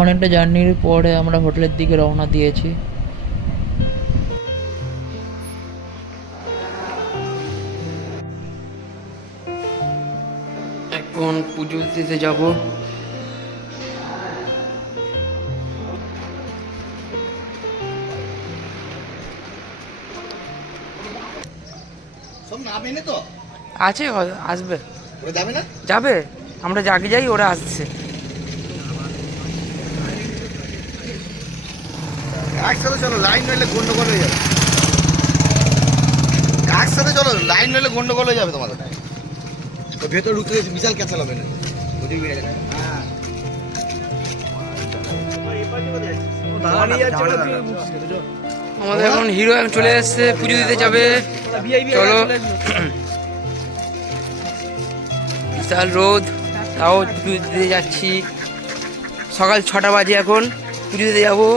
অনেকটা জার্নির পরে আমরা হোটেলের দিকে রওনা দিয়েছি। এখন পুজো দিতে যাব। আছে, আসবে, যাবে না, যাবে, আমরা যাকে যাই ওরা আসছে। একসাথে চলো, লাইন নইলে গন্ডগোল হয়ে যাবে। একসাথে চলো, লাইন নইলে গন্ডগোল হয়ে যাবে তোমাদের। ভেতরে ঢুকতে বিশাল ক্যাচাল হবে না। আমাদের এখন হিরো চলে এসছে, পুজো দিতে যাবে। চলো। বিশাল রোদ, তাও পুজো দিতে যাচ্ছি। সকাল 6টা বাজে, এখন পুজো দিতে যাবো।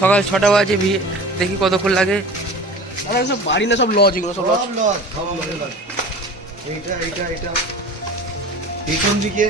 সকাল 6টা বাজে, দেখি কতক্ষণ লাগে। সব বাড়ি না, সব লজ, এগুলো সব লজ। পিছন দিকে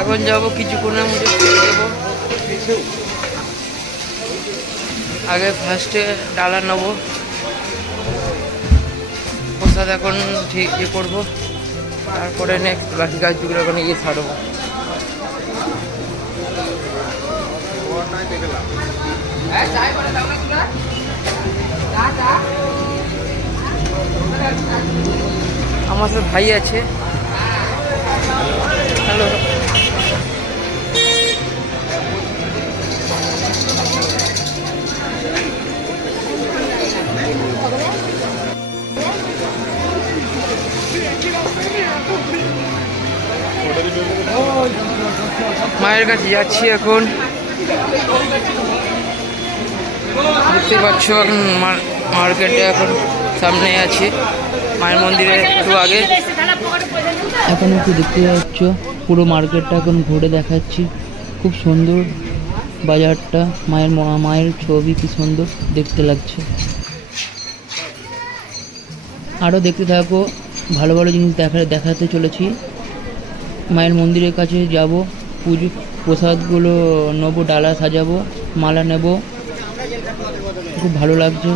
এখন যাবো, কিছুক্ষণের মধ্যে যাবো। আগে ফার্স্টে ডালা নেবো, প্রসাদ এখন ঠিক ইয়ে করবো, তারপরে নেক্সট বাকি কাজগুলো ওখানে গিয়ে ছাড়বো। আমার সাথে ভাই আছে। হ্যালো। মায়ের কাছে যাচ্ছি এখন। দেখতে পাচ্ছ এখন মার্কেটে এখন সামনে আছি, মায়ের মন্দিরে একটু আগে। এখন একটু দেখতে পাচ্ছ পুরো মার্কেটটা এখন ঘুরে দেখাচ্ছি। খুব সুন্দর বাজারটা, মায়ের ছবি কি সুন্দর দেখতে লাগছে। আরও দেখতে থাকো, ভালো ভালো জিনিস দেখাতে চলেছি। মায়ের মন্দিরের কাছে যাব, পুজো প্রসাদগুলো নেবো, ডালা সাজাবো, মালা নেব। খুব ভালো লাগছে।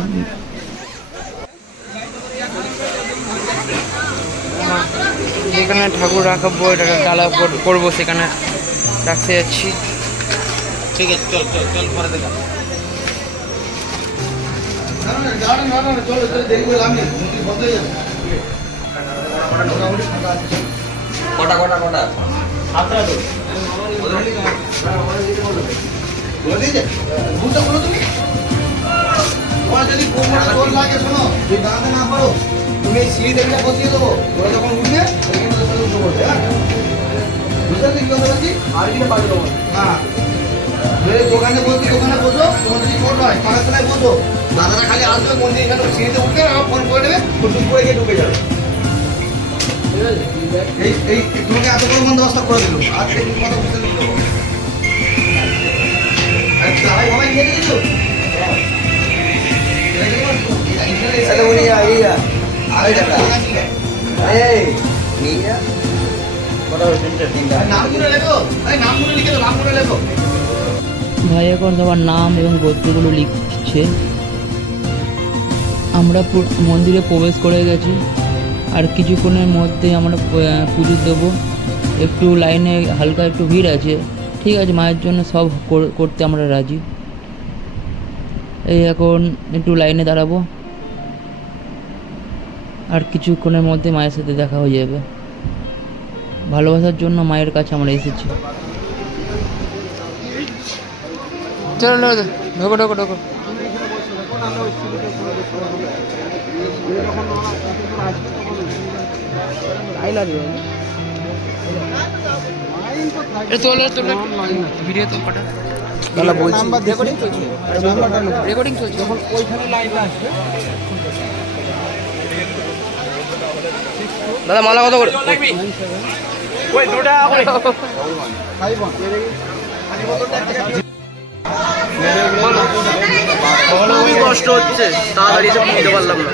যেখানে ঠাকুর রাখাবো, এটা ডালা করবো, সেখানে রাখতে যাচ্ছি। ঠিক আছে, চল চল চল, পরে দেখা। কটা কটা কটা তোমার যদি কোমরে জোর লাগে, শোনো, যদি দাঁড়াতে না পারো, তুমি এই সিঁড়ি দেখে বসিয়ে দেবো। ওরা যখন উঠবে উঠে পড়বে। হ্যাঁ, বুঝতে পারছি কি কথা বলছি? আর কিনে পাঠিয়ে দেবো। হ্যাঁ, দোকানে বলছি, দোকানে বসো। তোমার যদি ছোট হয় পাখাতলায় বসো, দাদারা খালি আসবে, মন্দির এখানে সিঁড়িতে উঠবে, আমার ফোন করে দেবে, টুক করে গিয়ে ঢুকে যাবে। এই তোমাকে এত বড় বন্দোবস্ত করে দিল, আর সেই কথা বুঝতে দিতে হবে। সবাই খেয়ে দিয়েছো? ভাই এখন সবার নাম এবং গোত্রগুলো লিখছে। আমরা মন্দিরে প্রবেশ করে গেছি, আর কিছুক্ষণের মধ্যে আমরা পুজো দেবো। একটু লাইনে হালকা একটু ভিড় আছে, ঠিক আছে, মায়ের জন্য সব করতে আমরা রাজি। এই এখন একটু লাইনে দাঁড়াবো, আর কিছুক্ষণের মধ্যে মায়ের সাথে দেখা হয়ে যাবে। ভালোবাসার জন্য মায়ের কাছে আমরা এসেছি। চলো ঢোকো ঢোকো ঢোকো। ভিডিও তো কটা বলছি, রেকর্ডিং চলছে। যখন ওইখানে লাইনটা আসবে, দাদা মালা কত করে? খুবই কষ্ট হচ্ছে, তাড়াতাড়ি সব নিতে পারলাম না।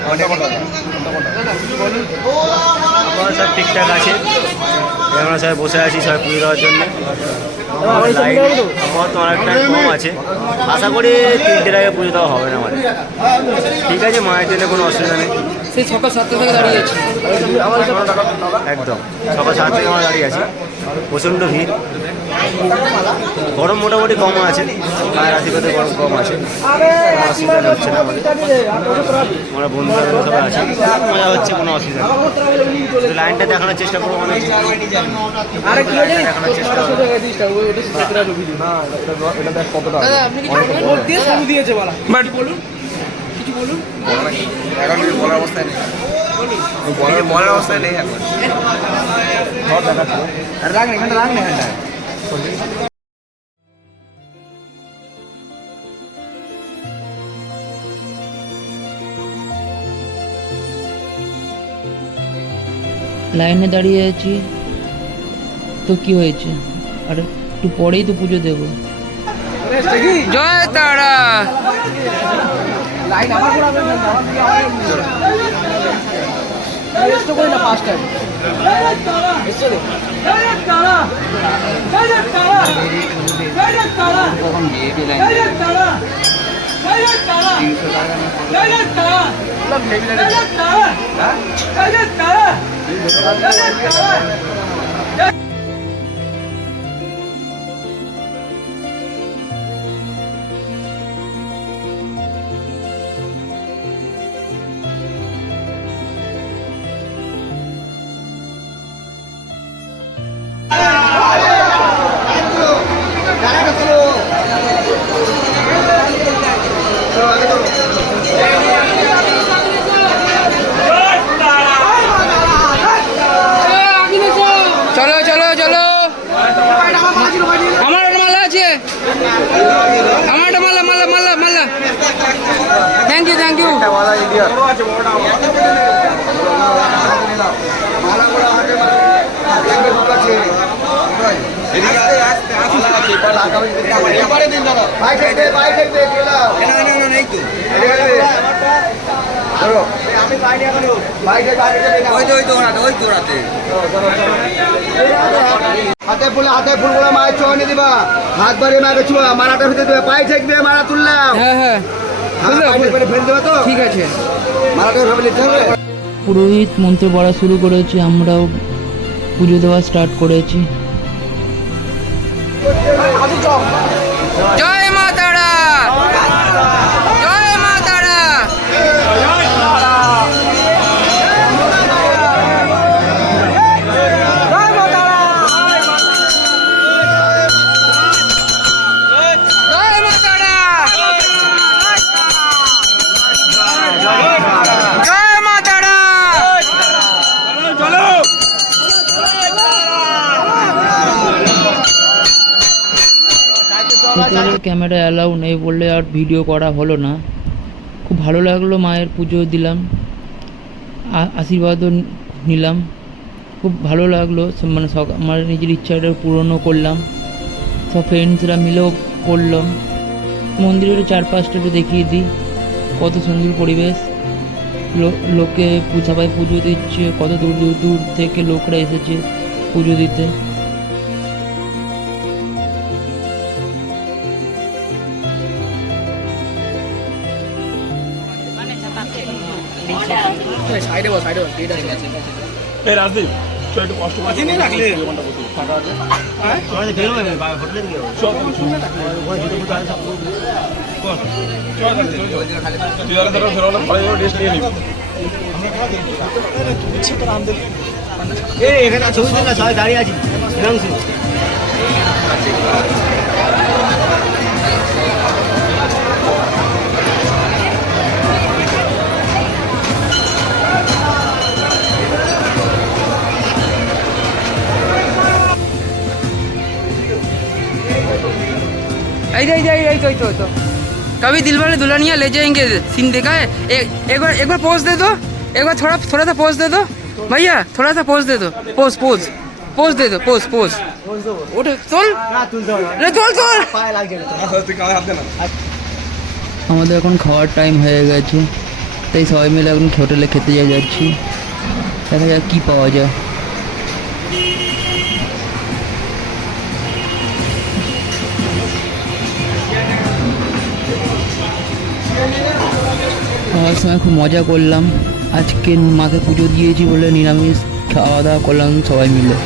সব ঠিকঠাক আছে, আমরা আমরা সবাই বসে আছি সবাই পুজো দেওয়ার জন্য। লাইন আপাতত অনেকটা কম আছে, আশা করি 3টের আগে পুজো দেওয়া হবে না আমাদের। ঠিক আছে, মায়ের জন্য কোনো অসুবিধা নেই। সেই সকাল 7টা থেকে দাঁড়িয়ে আছি। একদম সকাল 7 থেকে আমরা দাঁড়িয়ে আছি, প্রচণ্ড ভিড়। গরম মোটামুটি কম আছে, মায়ের আশীর্বাদে গরম কম আছে, কোনো অসুবিধা হচ্ছে না আমাদের। আমরা বন্ধুরা মিলে সবাই আছি, মজা হচ্ছে, কোনো অসুবিধা নেই। শুধু লাইনটা দেখানোর চেষ্টা করবো, মানে দেখানোর চেষ্টা করবো। দাদা আপনি কি বাট বলুন, কিছু বলুন। এখন কিছু বলার অবস্থায় নেই, বলার অবস্থায় নেই এখন। রাখ না এখানটা, রাখ না এখানটা। লাইনে দাঁড়িয়ে আছি তো কি হয়েছে, আর একটু পরেই তো পুজো দেব। জয় তারা। লাইন আমার করে হবে না, আমার দিকে আমার রেস্ট করে না 5 টাইম এসে দে। কখন দিয়ে দিলেন 300 টাকা। চলো চলো চলো, আমার একটা মালা আছে, আমার একটা মালা মালা মালা মালা। Thank you thank you. হাতে ফুল করে মায়ের চোখে দিবা, হাত বাড়িয়ে মাকে ছুয়া, মালাটা ভিতরে দেবে, পায়ে ঠেকবে, মালা তুললাম। হ্যাঁ হ্যাঁ ফেল দেবে তো, ঠিক আছে। মালাটা ভাবে নিতে হবে। পুরোহিত মন্ত্র পড়া শুরু করেছে, আমরাও পুজো দেওয়া স্টার্ট করেছি। জয় মা তারা, জয় মা তারা। জয় মা তারা, জয় মা তারা। ভিতরে ক্যামেরা অ্যালাউ নেই বললে আর ভিডিও করা হলো না। খুব ভালো লাগলো, মায়ের পুজো দিলাম, আশীর্বাদও নিলাম, খুব ভালো লাগলো। মানে আমার নিজের ইচ্ছাটা পূরণও করলাম, সব ফ্রেন্ডসরা মিলেও করলাম। মন্দিরের চারপাশটা একটু দেখিয়ে দিই, কত সুন্দর পরিবেশ, লোকে সবাই পুজো দিচ্ছে, কত দূর দূর দূর থেকে লোকরা এসেছে পুজো দিতে। সাইডে বল, সাইডে বল, ঠিক আছে। এই রাজদীপ তো একটু কষ্ট করে দিনে রাখলে ঘন্টা বসে ফাঁকা আছে। হ্যাঁ তোমাদের বেরোবে হোটেলে গিয়ে চল তুই আর ধরো ধরো ভালো রেস্ট নিয়ে নিবি। এই এখানে ছবি তুলে সবাই দাঁড়িয়ে আছি। तो कभी दिलवाले दुल्हनिया ले जाएंगे सीन देखा है। एक बार पोज दे दो, एक बार थोड़ा सा पोज दे दो भैया, थोड़ा सा पोज दे दो, पोज दे दो, पोज उठ चल चल। আমাদের এখন খাওয়ার টাইম হয়ে গেছে, তাই সবাই মিলে এখন হোটেলে খেতে যাচ্ছি। দেখা যাক কী পাওয়া যায়। যাওয়ার সময় খুব মজা করলাম। আজকে মাকে পুজো দিয়েছি বলে নিরামিষ খাওয়া দাওয়া করলাম সবাই মিলে।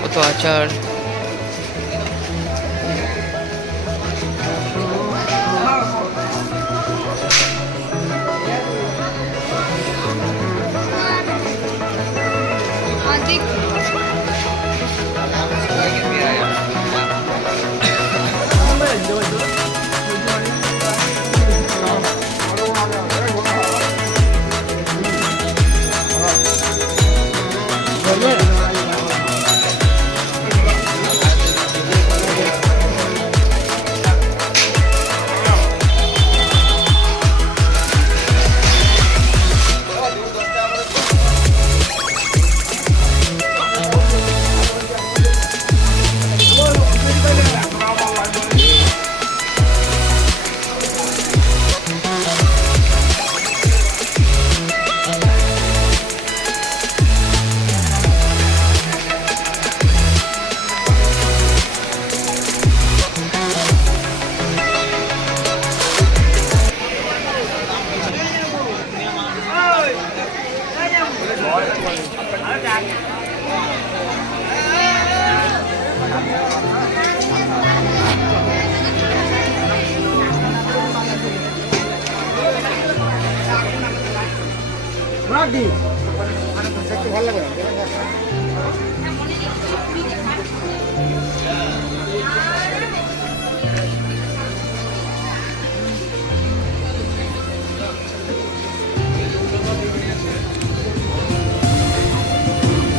কত আচার,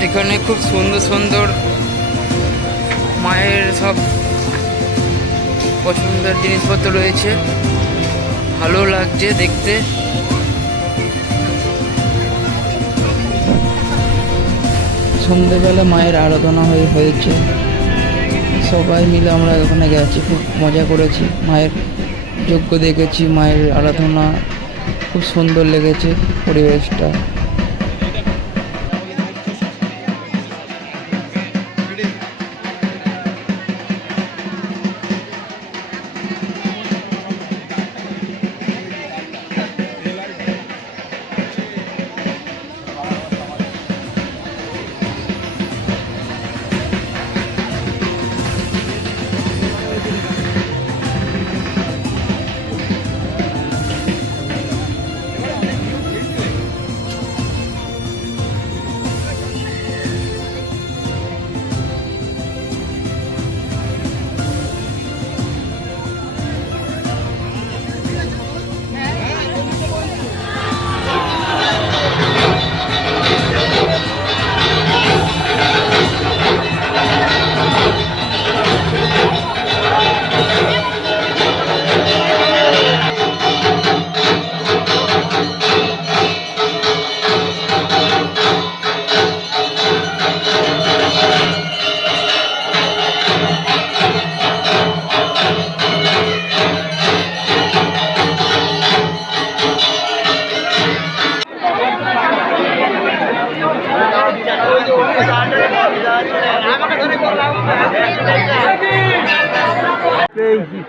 এখানে খুব সুন্দর সুন্দর মায়ের সব পছন্দের জিনিসপত্র রয়েছে, ভালো লাগছে দেখতে। সন্ধ্যেবেলা মায়ের আরাধনা হয়েছে, সবাই মিলে আমরা ওখানে গেছি, খুব মজা করেছি, মায়ের যজ্ঞ দেখেছি, মায়ের আরাধনা খুব সুন্দর লেগেছে পরিবেশটা।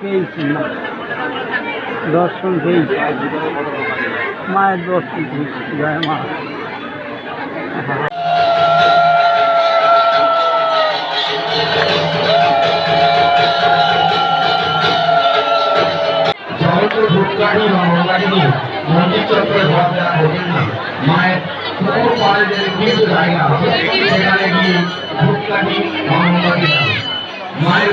পেয়েছি দর্শন পেয়েছি, মায়ের দর্শন পেয়েছি, জয় মা। মায়ের পুকুর পাড়ে যে কিছু জায়গা সেখানে গিয়ে ধূপকাঠি মায়ের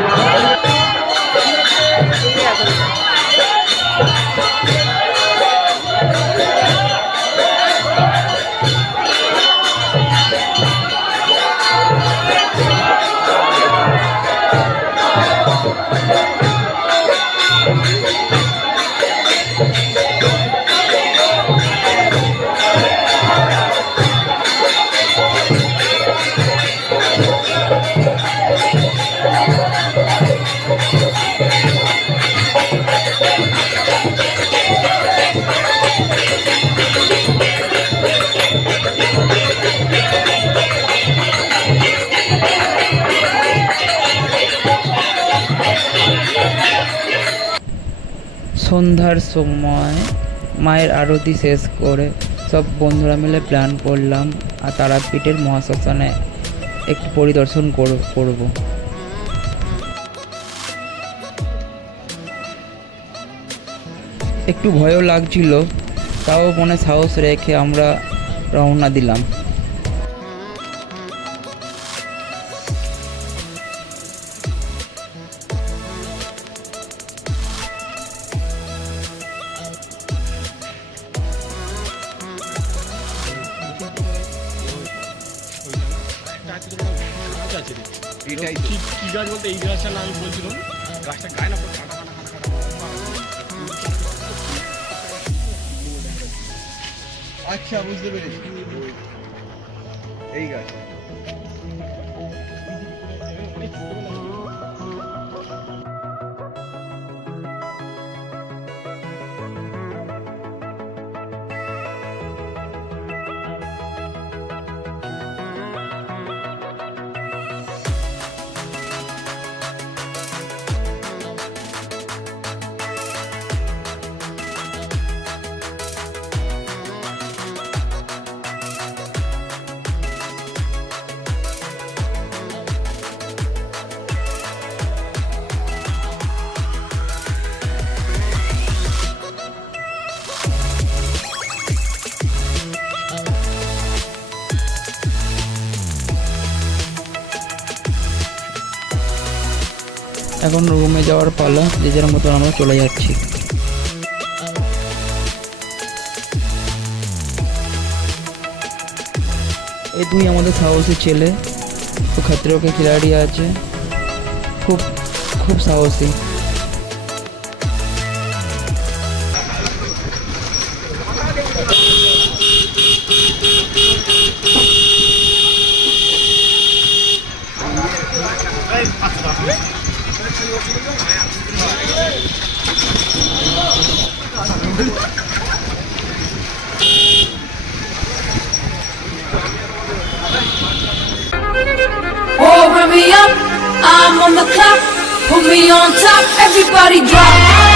সন্ধ্যার সময় মায়ের আরতি শেষ করে সব বন্ধুরা মিলে প্ল্যান করলাম আর তারাপীঠের মহাশ্মশানে একটু পরিদর্শন করব। একটু ভয়ও লাগছিল, তাও মনে সাহস রেখে আমরা রওনা দিলাম। কি গাছ বলতে এই গাছটার নাম বলছিলাম, গাছটা গায়ে না কাটা কাটা আচ্ছা, বুঝতে পেরেছি, এই গাছ। এখন রুমে যাওয়ার পালা, যে যার মতন আমরা চলে যাচ্ছি। এই দুই আমাদের সাহসী ছেলে, তো খাতরেও কে খিলাড়ি আছে, খুব খুব সাহসী। Oh, run me up, I'm on the clock. Put me on top, everybody drop.